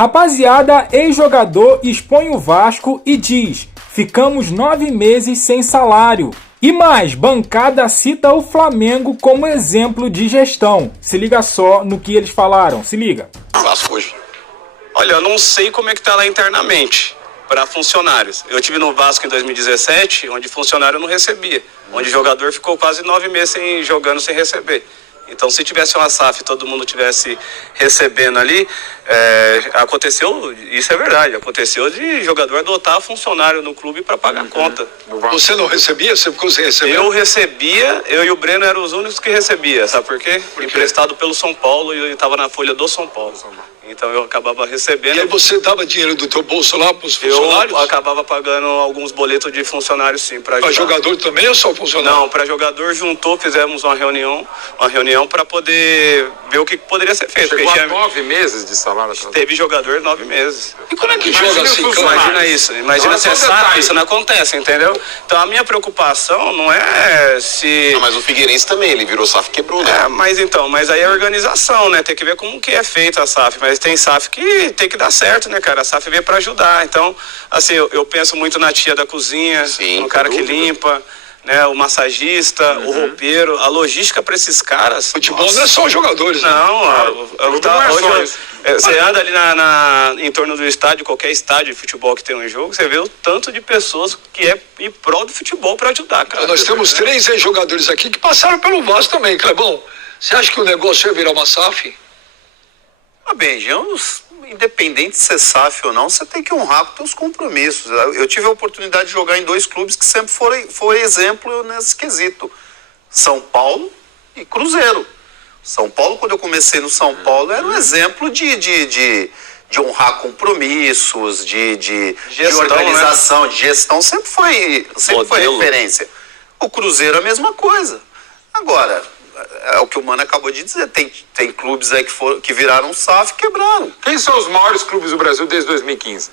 Rapaziada, ex-jogador expõe o Vasco e diz: ficamos 9 meses sem salário. E mais, bancada cita o Flamengo como exemplo de gestão. Se liga só no que eles falaram, se liga. Vasco hoje. Olha, eu não sei como é que tá lá internamente para funcionários. Eu tive no Vasco em 2017, onde funcionário não recebia. Onde jogador ficou quase 9 meses jogando sem receber. Então, se tivesse uma SAF e todo mundo tivesse recebendo ali, aconteceu, isso é verdade, aconteceu de jogador adotar funcionário no clube para pagar conta. Você não recebia? Você ficou sem receber? Eu recebia, eu e o Breno eram os únicos que recebia, sabe por quê? Emprestado pelo São Paulo e eu estava na folha do São Paulo. Então eu acabava recebendo. E aí você dava dinheiro do teu bolso lá para os funcionários? Eu acabava pagando alguns boletos de funcionários, sim, para ajudar. Para jogador também ou só funcionário? Não, para jogador juntou, fizemos uma reunião para poder ver o que poderia ser feito. Chegou a 9 meses de salário? Teve jogador 9 meses. E como é que joga assim? Imagina isso. Imagina se é SAF, isso não acontece, entendeu? Então a minha preocupação não é se... Não, mas o Figueirense também, ele virou SAF e quebrou, né? Mas aí é organização, né? Tem que ver como que é feita a SAF. Mas tem SAF que tem que dar certo, né, cara? A SAF veio pra ajudar. Então, assim, eu penso muito na tia da cozinha, no cara que limpa, né? O massagista, o roupeiro, a logística pra esses caras. Futebol não é só os jogadores, né? Você anda ali em torno do estádio, qualquer estádio de futebol que tem um jogo, você vê o tanto de pessoas que é em prol do futebol pra ajudar, cara. Então, nós temos 3 ex-jogadores aqui que passaram pelo Vasco também, Clebão. Você acha que o negócio ia virar uma SAF? Benjamos, independente de ser SAF ou não, você tem que honrar com seus compromissos. Eu tive a oportunidade de jogar em 2 clubes que sempre foram exemplo nesse quesito. São Paulo e Cruzeiro. São Paulo, quando eu comecei no São Paulo, era um exemplo de honrar compromissos, de organização, de gestão, sempre foi referência. O Cruzeiro é a mesma coisa. Agora, é o que o Mano acabou de dizer, tem clubes aí que viraram SAF e quebraram. Quem são os maiores clubes do Brasil desde 2015?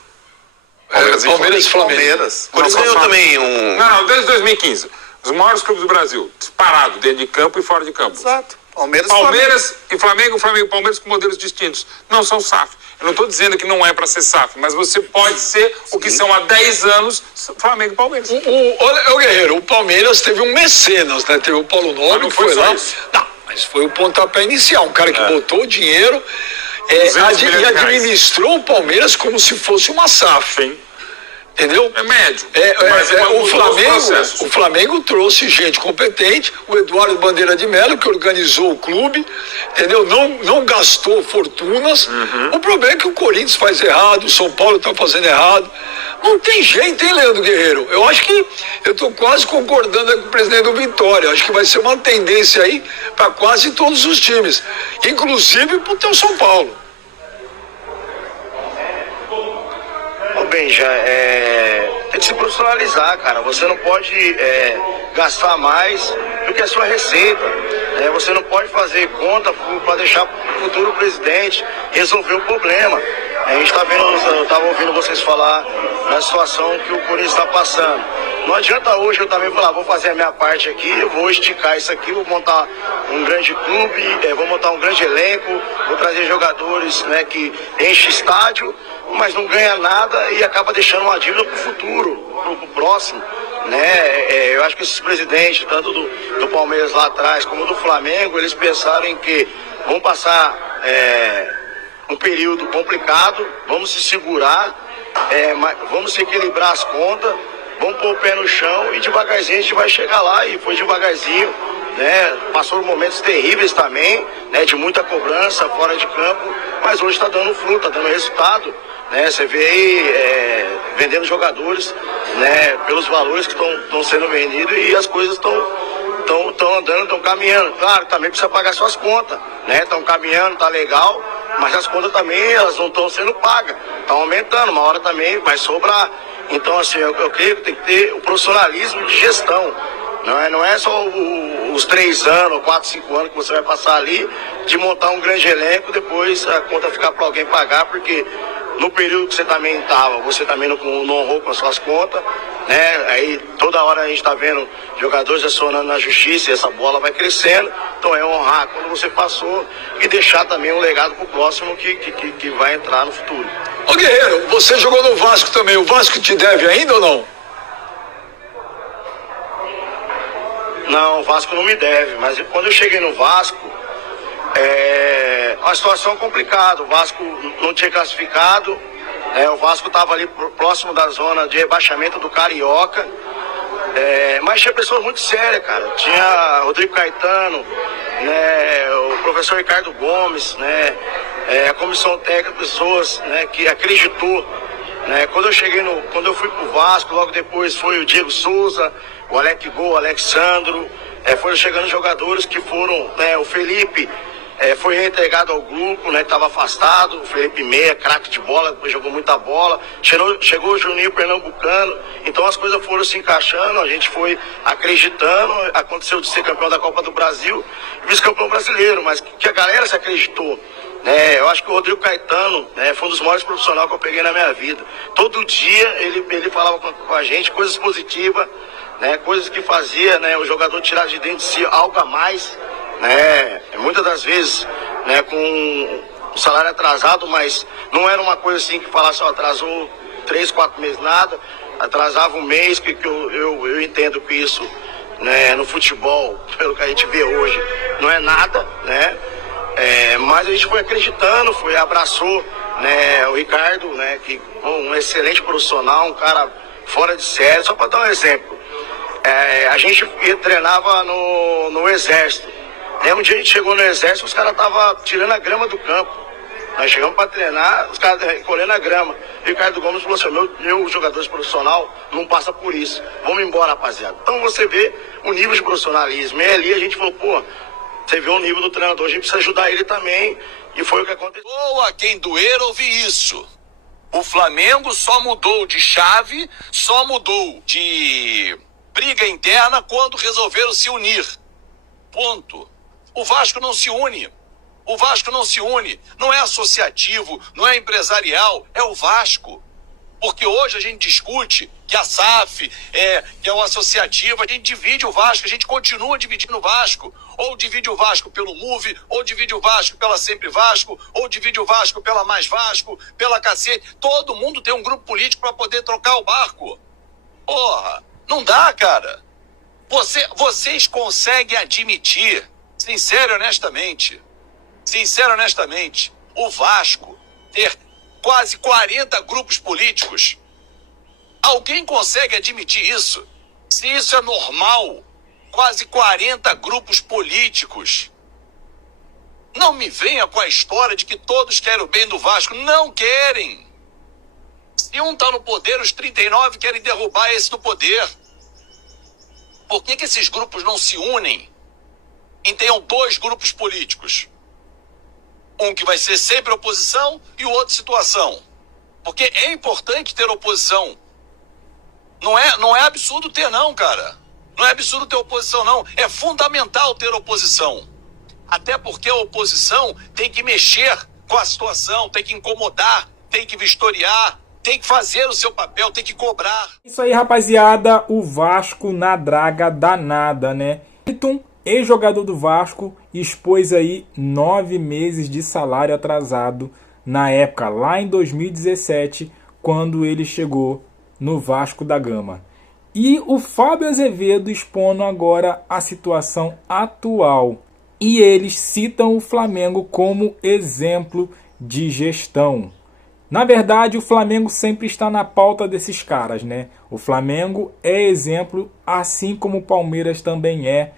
Palmeiras e Flamengo. Cruzeiro também Não, desde 2015. Os maiores clubes do Brasil, disparado, dentro de campo e fora de campo. Exato. Palmeiras e Flamengo, Flamengo e Palmeiras com modelos distintos. Não são SAF. Eu não estou dizendo que não é para ser SAF, mas você pode ser o que são há 10 anos Flamengo e Palmeiras. Olha, o Guerreiro, o Palmeiras teve um mecenas, né? Teve o Paulo Nobre, que foi lá. Isso. Não, mas foi o pontapé inicial. Um cara que botou dinheiro e administrou o Palmeiras como se fosse uma SAF. Sim. Entendeu? É médio. O Flamengo trouxe gente competente, o Eduardo Bandeira de Mello, que organizou o clube, entendeu? Não gastou fortunas. O problema é que o Corinthians faz errado, o São Paulo está fazendo errado. Não tem jeito, hein, Leandro Guerreiro? Eu acho que eu estou quase concordando com o presidente do Vitória. Acho que vai ser uma tendência aí para quase todos os times, inclusive para o teu São Paulo. Benja, tem que se profissionalizar, cara. Você não pode gastar mais do que a sua receita. Você não pode fazer conta para deixar o futuro presidente resolver o problema. A gente tá vendo, eu estava ouvindo vocês falar na situação que o Corinthians está passando. Não adianta hoje eu também falar, vou fazer a minha parte aqui, eu vou esticar isso aqui, vou montar um grande clube, vou montar um grande elenco, vou trazer jogadores, né, que enchem estádio, mas não ganha nada e acaba deixando uma dívida para o futuro, para o próximo. Né? Eu acho que esses presidentes, tanto do Palmeiras lá atrás como do Flamengo, eles pensaram em que vão passar um período complicado, vamos se segurar, vamos equilibrar as contas, vamos pôr o pé no chão e devagarzinho a gente vai chegar lá, e foi devagarzinho, né? Passou momentos terríveis também, né? De muita cobrança fora de campo, mas hoje está dando fruto, está dando resultado, né? Você vê aí vendendo jogadores, né? Pelos valores que estão sendo vendidos, e as coisas estão andando, estão caminhando. Claro, também precisa pagar suas contas, né? Estão caminhando, tá legal, mas as contas também, elas não estão sendo pagas, estão aumentando, uma hora também vai sobrar. Então, assim, eu creio que tem que ter o profissionalismo de gestão. Não é só os 3 anos, 4, 5 anos que você vai passar ali, de montar um grande elenco, depois a conta ficar para alguém pagar, porque no período que você também estava, você também não honrou com as suas contas, né? Aí toda hora a gente está vendo jogadores acionando na justiça e essa bola vai crescendo. Então é honrar quando você passou e deixar também um legado pro próximo que vai entrar no futuro. Ô Guerreiro, você jogou no Vasco também, o Vasco te deve ainda ou não? Não, o Vasco não me deve, mas quando eu cheguei no Vasco, uma situação complicada. O Vasco não tinha classificado, o Vasco estava ali próximo da zona de rebaixamento do Carioca, mas tinha pessoas muito sérias, cara. Tinha Rodrigo Caetano, né, o professor Ricardo Gomes, né, a comissão técnica, pessoas, né, que acreditou. Né, quando eu fui pro Vasco, logo depois foi o Diego Souza, o Alec Gol, o Alexandro, foram chegando jogadores que foram, né, o Felipe foi reintegrado ao grupo, né, que estava afastado, o Felipe Meia, craque de bola, depois jogou muita bola, chegou o Juninho Pernambucano, então as coisas foram se encaixando, a gente foi acreditando, aconteceu de ser campeão da Copa do Brasil e vice-campeão brasileiro, mas que a galera se acreditou. Eu acho que o Rodrigo Caetano, foi um dos maiores profissionais que eu peguei na minha vida. Todo dia ele falava com a gente coisas positivas, né, coisas que fazia, né, o jogador tirar de dentro de si algo a mais, né, muitas das vezes, né, com o salário atrasado, mas não era uma coisa assim que falasse, atrasou 3, 4 meses, nada, atrasava um mês, que eu entendo que isso, né, no futebol, pelo que a gente vê hoje, não é nada, né, mas a gente foi acreditando, abraçou, né, o Ricardo, né, que um excelente profissional, um cara fora de série. Só para dar um exemplo, a gente treinava no Exército. Um dia a gente chegou no Exército, os caras estavam tirando a grama do campo. Nós chegamos para treinar, os caras recolhendo a grama. E o Ricardo Gomes falou assim: meu jogador profissional não passa por isso. Vamos embora, rapaziada. Então você vê o nível de profissionalismo. E ali a gente falou, pô, você vê o nível do treinador, a gente precisa ajudar ele também. E foi o que aconteceu. Boa, quem doer ouvir isso. O Flamengo só mudou de chave, só mudou de briga interna quando resolveram se unir. Ponto. O Vasco não se une. O Vasco não se une. Não é associativo, não é empresarial, é o Vasco. Porque hoje a gente discute que a SAF que é o associativo, a gente divide o Vasco, a gente continua dividindo o Vasco. Ou divide o Vasco pelo MUV, ou divide o Vasco pela Sempre Vasco, ou divide o Vasco pela Mais Vasco, pela cacete. Todo mundo tem um grupo político para poder trocar o barco. Porra, não dá, cara. Vocês conseguem admitir, sincero e honestamente, o Vasco ter quase 40 grupos políticos? Alguém consegue admitir isso? Se isso é normal, quase 40 grupos políticos. Não me venha com a história de que todos querem o bem do Vasco. Não querem. Se um está no poder, os 39 querem derrubar esse do poder. Por que esses grupos não se unem e tenham 2 grupos políticos? Um que vai ser sempre oposição e o outro situação. Porque é importante ter oposição. Não é absurdo ter não, cara. Não é absurdo ter oposição não. É fundamental ter oposição. Até porque a oposição tem que mexer com a situação, tem que incomodar, tem que vistoriar, tem que fazer o seu papel, tem que cobrar. Isso aí, rapaziada, o Vasco na draga danada, né? Wellington, ex-jogador do Vasco, expôs aí 9 meses de salário atrasado na época, lá em 2017, quando ele chegou no Vasco da Gama. E o Fábio Azevedo expondo agora a situação atual. E eles citam o Flamengo como exemplo de gestão. Na verdade, o Flamengo sempre está na pauta desses caras, né? O Flamengo é exemplo, assim como o Palmeiras também é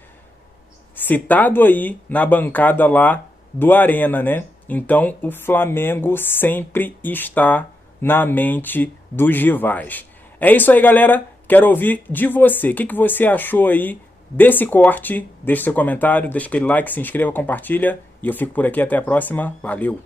citado aí na bancada lá do Arena, né? Então, o Flamengo sempre está na mente dos rivais. É isso aí, galera. Quero ouvir de você. O que você achou aí desse corte? Deixe seu comentário, deixa aquele like, se inscreva, compartilha. E eu fico por aqui. Até a próxima. Valeu!